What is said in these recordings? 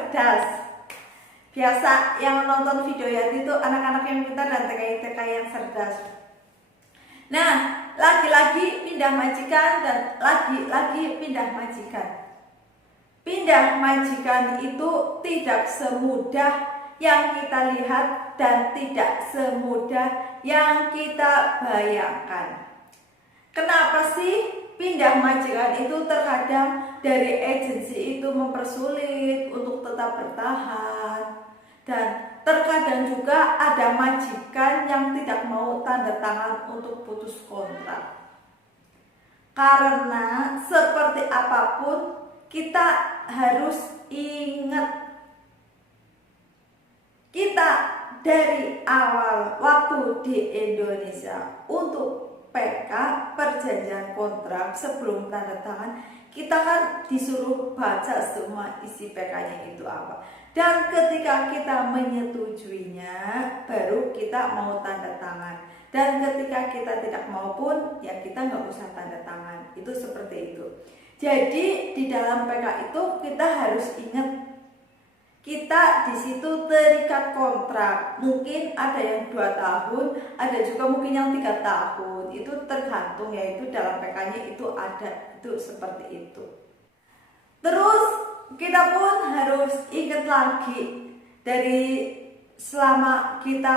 cerdas. Biasa yang nonton video Yati itu anak-anak yang pintar dan TKI-TKI yang cerdas. Nah, lagi-lagi pindah majikan dan lagi-lagi pindah majikan. Pindah majikan itu tidak semudah yang kita lihat dan tidak semudah yang kita bayangkan. Kenapa sih pindah majikan itu terkadang dari agensi itu mempersulit untuk tetap bertahan, dan terkadang juga ada majikan yang tidak mau tanda tangan untuk putus kontrak. Karena seperti apapun kita harus ingat, kita dari awal waktu di Indonesia untuk PK, perjanjian kontrak, sebelum tanda tangan, kita kan disuruh baca semua isi PK-nya itu apa. Dan ketika kita menyetujuinya, baru kita mau tanda tangan. Dan ketika kita tidak mau pun, ya kita nggak usah tanda tangan. Itu seperti itu. Jadi di dalam PK itu kita harus ingat, kita di situ terikat kontrak. Mungkin ada yang 2 tahun, ada juga mungkin yang 3 tahun. Itu tergantung, yaitu dalam PK-nya itu ada, itu seperti itu. Terus kita pun harus ingat lagi, dari selama kita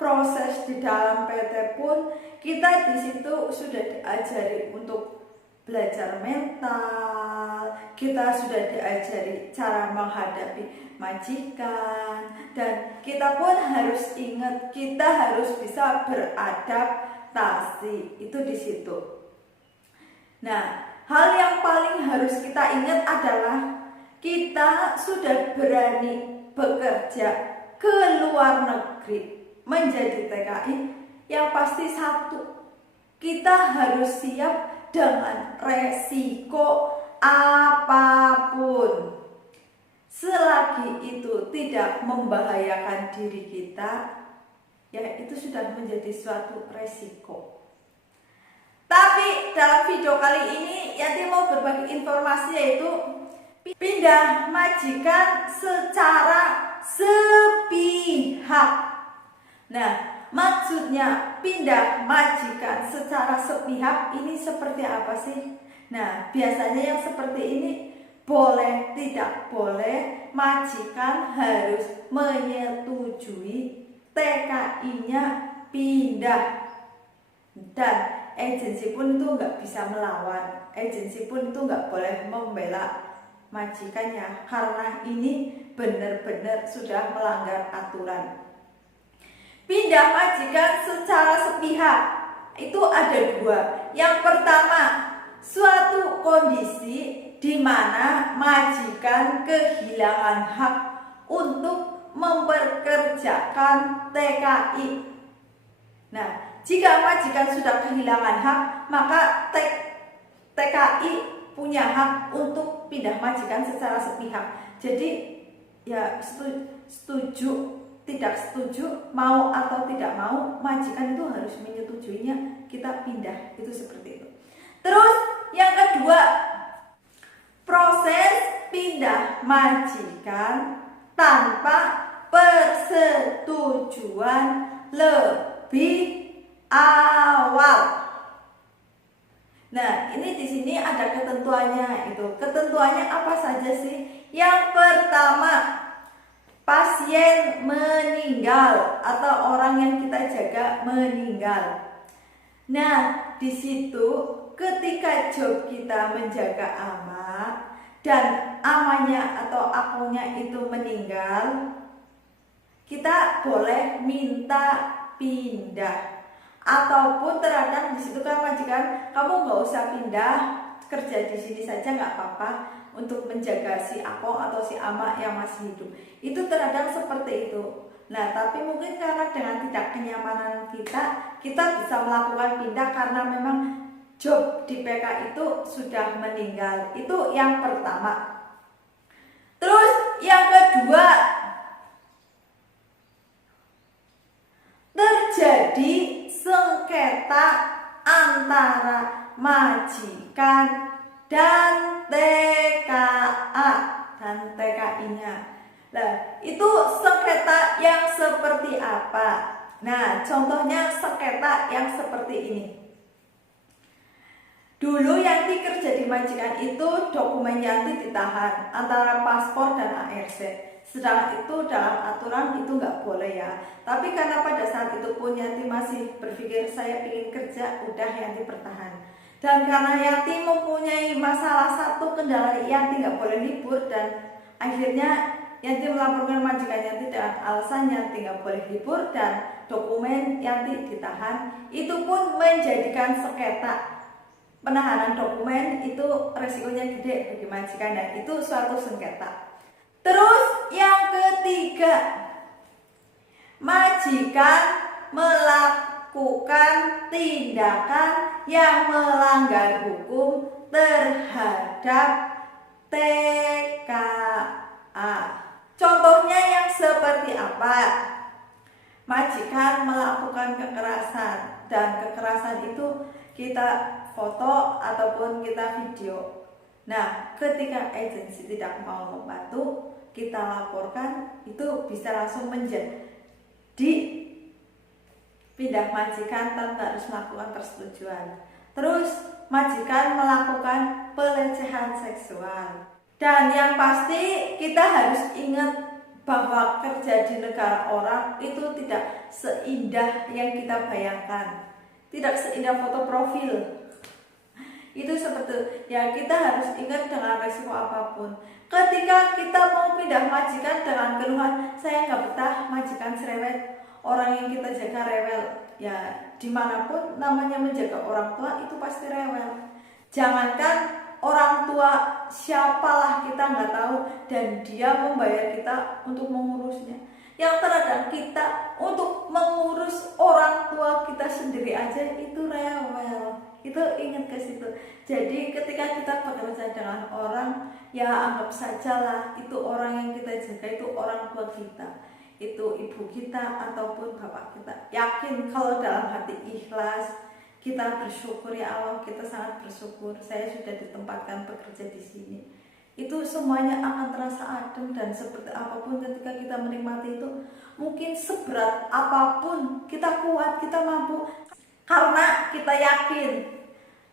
proses di dalam PT pun kita di situ sudah diajari untuk belajar mental, kita sudah diajari cara menghadapi majikan, dan kita pun harus ingat, kita harus bisa beradaptasi. Itu di situ. Nah, hal yang paling harus kita ingat adalah kita sudah berani bekerja ke luar negeri menjadi TKI, yang pasti satu, kita harus siap dengan resiko apapun. Selagi itu tidak membahayakan diri kita, ya itu sudah menjadi suatu resiko. Tapi dalam video kali ini Yanti mau berbagi informasi, yaitu pindah majikan secara sepihak. Nah, maksudnya pindah majikan secara sepihak ini seperti apa sih? Nah, biasanya yang seperti ini boleh tidak boleh majikan harus menyetujui TKI-nya pindah, dan agensi pun itu nggak bisa melawan. Agensi pun itu nggak boleh membela majikannya, karena ini benar-benar sudah melanggar aturan. Pindah majikan secara sepihak itu ada 2. Yang pertama, suatu kondisi di mana majikan kehilangan hak untuk memperkerjakan TKI. Nah, jika majikan sudah kehilangan hak, maka TKI punya hak untuk pindah majikan secara sepihak. Jadi ya setuju, tidak setuju, mau atau tidak mau, majikan itu harus menyetujuinya, kita pindah. Itu seperti itu. Terus yang kedua, proses pindah majikan tanpa persetujuan lebih awal. Nah, ini di sini ada ketentuannya. Itu ketentuannya apa saja sih? Yang pertama, pasien meninggal atau orang yang kita jaga meninggal. Nah, di situ ketika job kita menjaga ama dan amanya atau akunya itu meninggal, kita boleh minta pindah. Ataupun terkadang di situ kan majikan, kamu nggak usah pindah, kerja di sini saja nggak apa-apa untuk menjaga si akong atau si ama yang masih hidup. Itu terkadang seperti itu. Nah, tapi mungkin karena dengan tidak kenyamanan kita bisa melakukan pindah karena memang job di PK itu sudah meninggal. Itu yang pertama. Terus yang kedua, terjadi sengketa antara majikan dan TKA dan TKI-nya. Nah, itu sengketa yang seperti apa? Nah, contohnya sengketa yang seperti ini. Dulu Yanti kerja di majikan itu dokumen Yanti ditahan antara paspor dan ARC. Sedangkan itu dalam aturan itu nggak boleh ya. Tapi karena pada saat itu pun Yanti masih berpikir saya ingin kerja, udah Yanti bertahan. Dan karena Yanti mempunyai masalah satu kendala, Yanti nggak boleh libur, dan akhirnya Yanti melaporkan majikan Yanti dengan alasan Yanti nggak boleh libur dan dokumen Yanti ditahan. Itu pun menjadikan sengketa. Penahanan dokumen itu resikonya gede bagi majikan dan itu suatu sengketa. Terus yang ketiga, majikan melakukan tindakan yang melanggar hukum terhadap TKA. Contohnya yang seperti apa? Majikan melakukan kekerasan, dan kekerasan itu kita foto ataupun kita video. Nah, ketika agensi tidak mau membantu, kita laporkan, itu bisa langsung menjadi pindah majikan tanpa harus melakukan persetujuan. Terus majikan melakukan pelecehan seksual. Dan yang pasti kita harus ingat bahwa kerja di negara orang itu tidak seindah yang kita bayangkan. Tidak seindah foto profil. Itu seperti ya, kita harus ingat dengan resiko apapun. Ketika kita mau pindah majikan dengan keluhan saya nggak betah majikan cerewet, orang yang kita jaga rewel, ya dimanapun namanya menjaga orang tua itu pasti rewel. Jangankan orang tua, siapalah kita nggak tahu, dan dia membayar kita untuk mengurusnya. Yang terkadang kita untuk mengurus orang tua kita sendiri aja itu rewel. Itu ingat ke situ. Jadi ketika kita bekerja dengan orang, ya anggap sajalah itu orang yang kita jaga itu orang tua kita, itu ibu kita ataupun bapak kita. Yakin kalau dalam hati ikhlas, kita bersyukur, ya Allah kita sangat bersyukur saya sudah ditempatkan bekerja di sini. Itu semuanya akan terasa adem, dan seperti apapun ketika kita menikmati itu, mungkin seberat apapun kita kuat, kita mampu, karena kita yakin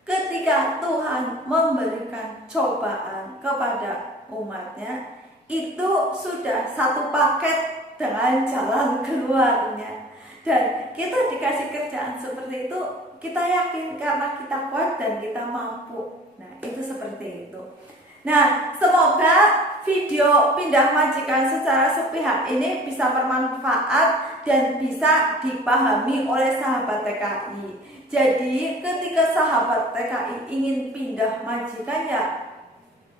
ketika Tuhan memberikan cobaan kepada umatnya, itu sudah satu paket dengan jalan keluarnya. Dan kita dikasih kerjaan seperti itu, kita yakin karena kita kuat dan kita mampu. Nah, itu seperti itu. Nah, semoga video pindah majikan secara sepihak ini bisa bermanfaat dan bisa dipahami oleh sahabat TKI. Jadi ketika sahabat TKI ingin pindah majikan, ya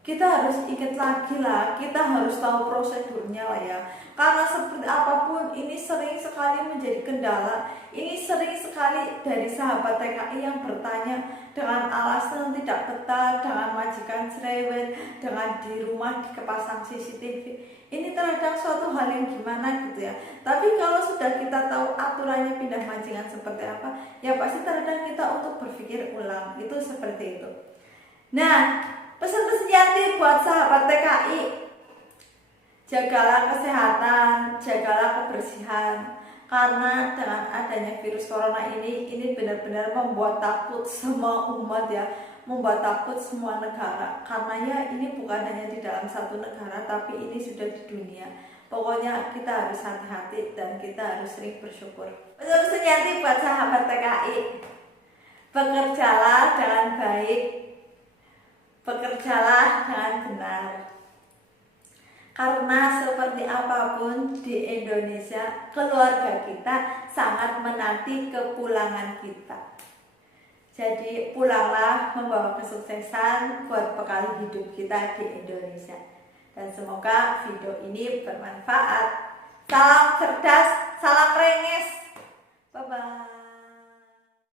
kita harus ingat lagi lah, kita harus tahu prosedurnya lah ya. Karena seperti apapun ini sering sekali menjadi kendala. Ini sering sekali dari sahabat TKI yang bertanya dengan alasan tidak betah, dengan majikan cerewet, dengan di rumah dikepasang CCTV. Ini terhadap suatu hal yang gimana gitu ya. Tapi kalau sudah kita tahu aturannya pindah majikan seperti apa, ya pasti terhadap kita untuk berpikir ulang. Itu seperti itu. Nah, pesan-pesan Yanti buat sahabat TKI, jagalah kesehatan, jagalah kebersihan. Karena dengan adanya virus corona ini benar-benar membuat takut semua umat ya, membuat takut semua negara. Karena ya ini bukan hanya di dalam satu negara, tapi ini sudah di dunia. Pokoknya kita harus hati-hati dan kita harus sering bersyukur. Pesan-pesan Yanti buat sahabat TKI, bekerjalah dengan baik, bekerjalah dengan benar. Karena seperti apapun di Indonesia, keluarga kita sangat menanti kepulangan kita. Jadi pulanglah membawa kesuksesan buat bekal hidup kita di Indonesia. Dan semoga video ini bermanfaat. Salam cerdas, salam renges. Bye-bye.